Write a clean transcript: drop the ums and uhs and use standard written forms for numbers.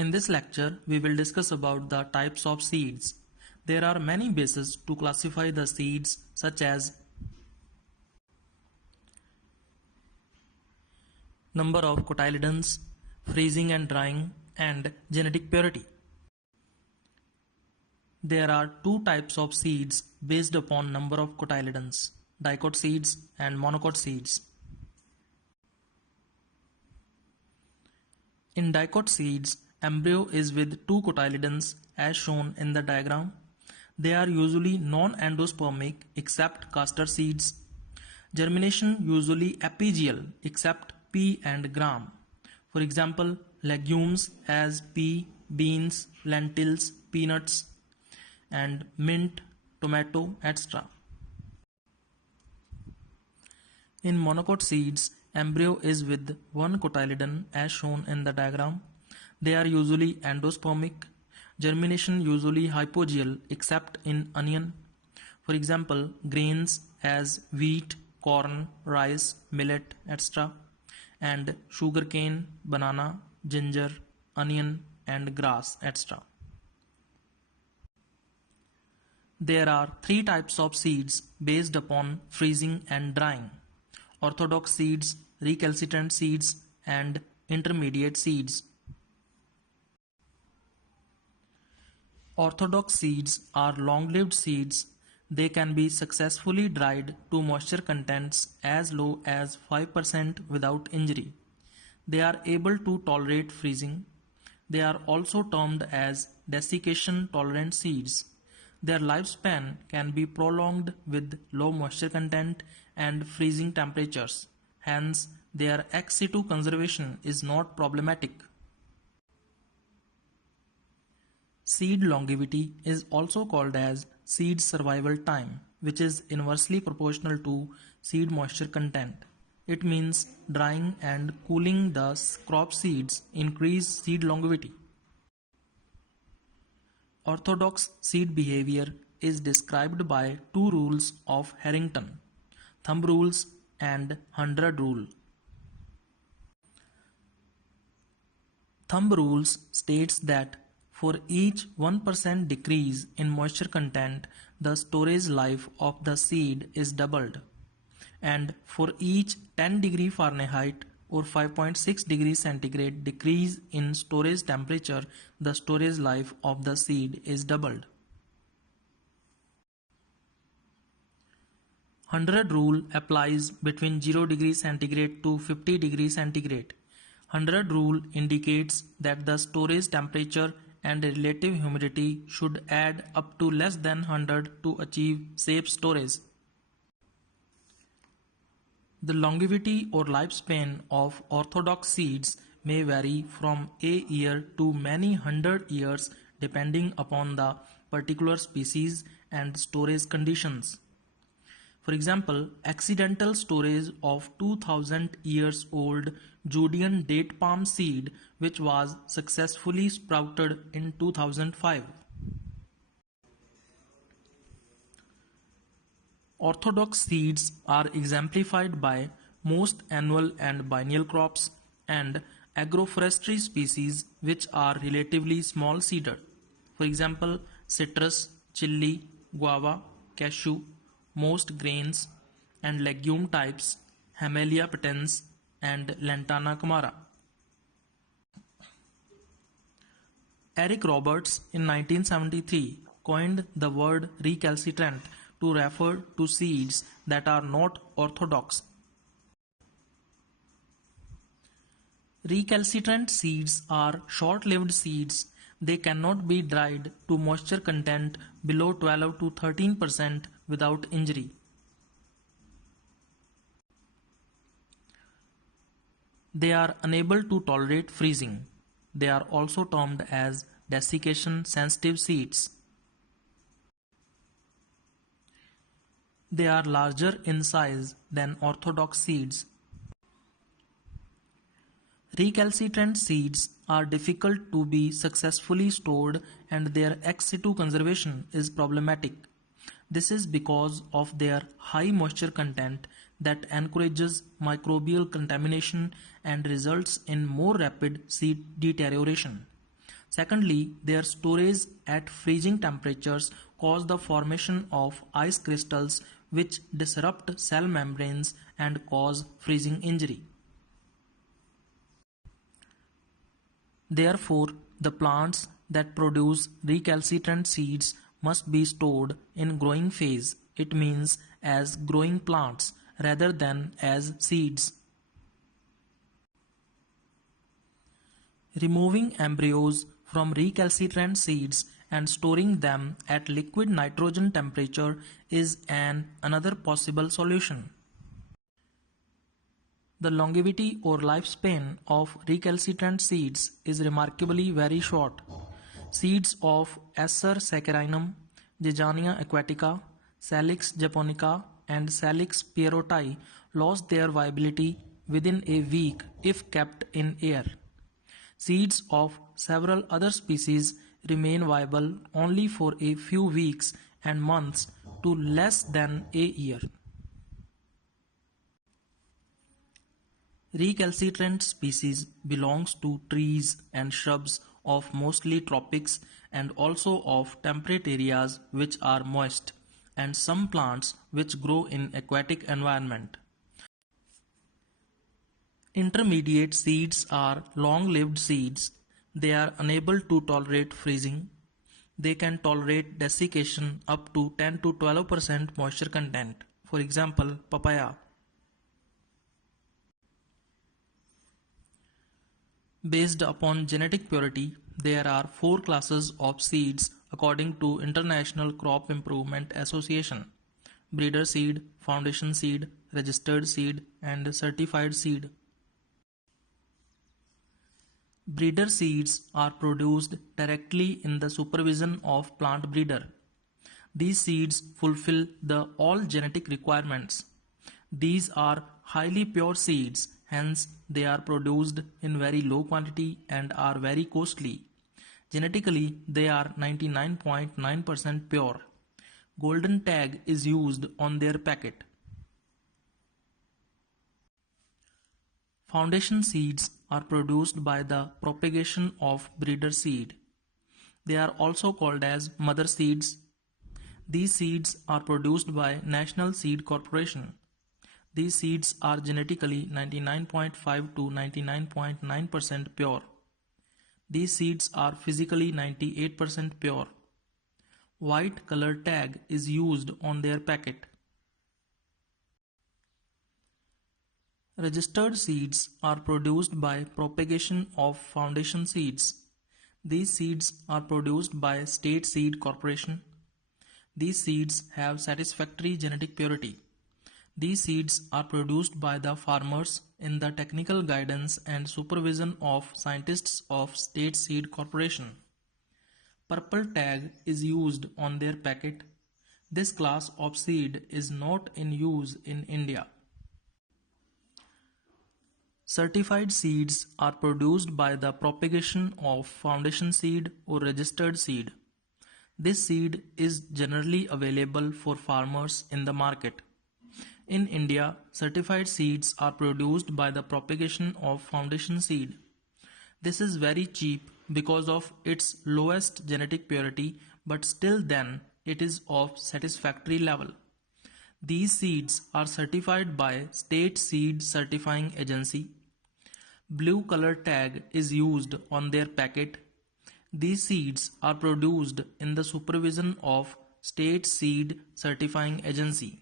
In this lecture, we will discuss about the types of seeds. There are many bases to classify the seeds such as number of cotyledons, freezing and drying, and genetic purity. There are two types of seeds based upon number of cotyledons, dicot seeds and monocot seeds. In dicot seeds, embryo is with two cotyledons as shown in the diagram. They are usually non-endospermic except castor seeds. Germination usually epigeal except pea and gram. For example, legumes as pea, beans, lentils, peanuts, and mint, tomato, etc. In monocot seeds, embryo is with one cotyledon as shown in the diagram. They are usually endospermic. Germination usually hypogeal except in onion. For example, grains as wheat, corn, rice, millet, etc. and sugarcane, banana, ginger, onion and grass, etc. There are three types of seeds based upon freezing and drying: orthodox seeds, recalcitrant seeds, and intermediate seeds. Orthodox seeds are long-lived seeds. They can be successfully dried to moisture contents as low as 5% without injury. They are able to tolerate freezing. They are also termed as desiccation-tolerant seeds. Their lifespan can be prolonged with low moisture content and freezing temperatures. Hence, their ex situ conservation is not problematic. Seed longevity is also called as seed survival time, which is inversely proportional to seed moisture content. It means drying and cooling the crop seeds increase seed longevity. Orthodox seed behavior is described by two rules of Harrington: thumb rules and 100 rule. Thumb rules states that for each 1% decrease in moisture content, the storage life of the seed is doubled, and for each 10 degree Fahrenheit or 5.6 degrees centigrade decrease in storage temperature, the storage life of the seed is doubled. 100 rule applies between 0 degrees centigrade to 50 degrees centigrade. 100 rule indicates that the storage temperature and relative humidity should add up to less than 100 to achieve safe storage. The longevity or lifespan of orthodox seeds may vary from a year to many hundred years depending upon the particular species and storage conditions. For example, accidental storage of 2000 years old Judean date palm seed which was successfully sprouted in 2005. Orthodox seeds are exemplified by most annual and biennial crops and agroforestry species which are relatively small seeded. For example, citrus, chili, guava, cashew, most grains and legume types, Hamelia patens and Lantana camara. Eric Roberts in 1973 coined the word recalcitrant to refer to seeds that are not orthodox. Recalcitrant seeds are short-lived seeds. They cannot be dried to moisture content below 12 to 13% without injury. They are unable to tolerate freezing. They are also termed as desiccation-sensitive seeds. They are larger in size than orthodox seeds. Recalcitrant seeds are difficult to be successfully stored and their ex situ conservation is problematic. This is because of their high moisture content that encourages microbial contamination and results in more rapid seed deterioration. Secondly, their storage at freezing temperatures cause the formation of ice crystals which disrupt cell membranes and cause freezing injury. Therefore, the plants that produce recalcitrant seeds must be stored in growing phase. It means as growing plants rather than as seeds. Removing embryos from recalcitrant seeds and storing them at liquid nitrogen temperature is another possible solution. The longevity or lifespan of recalcitrant seeds is remarkably very short. Seeds of Acer saccharinum, Jejania aquatica, Salix japonica, and Salix pierroti lost their viability within a week if kept in air. Seeds of several other species remain viable only for a few weeks and months to less than a year. Recalcitrant species belongs to trees and shrubs of mostly tropics and also of temperate areas which are moist, and some plants which grow in aquatic environment. Intermediate seeds are long-lived seeds. They are unable to tolerate freezing. They can tolerate desiccation up to 10 to 12% moisture content. For example, papaya. Based upon genetic purity, there are 4 classes of seeds according to International Crop Improvement Association: breeder seed, foundation seed, registered seed, and certified seed. Breeder seeds are produced directly in the supervision of plant breeder. These seeds fulfill all genetic requirements. These are highly pure seeds, hence they are produced in very low quantity and are very costly. Genetically, they are 99.9% pure. Golden tag is used on their packet. Foundation seeds are produced by the propagation of breeder seed. They are also called as mother seeds. These seeds are produced by National Seed Corporation. These seeds are genetically 99.5 to 99.9% pure. These seeds are physically 98% pure. White color tag is used on their packet. Registered seeds are produced by propagation of foundation seeds. These seeds are produced by State Seed Corporation. These seeds have satisfactory genetic purity. These seeds are produced by the farmers in the technical guidance and supervision of scientists of State Seed Corporation. Purple tag is used on their packet. This class of seed is not in use in India. Certified seeds are produced by the propagation of foundation seed or registered seed. This seed is generally available for farmers in the market. In India, certified seeds are produced by the propagation of foundation seed. This is very cheap because of its lowest genetic purity, but still then it is of satisfactory level. These seeds are certified by State Seed Certifying Agency. Blue color tag is used on their packet. These seeds are produced in the supervision of State Seed Certifying Agency.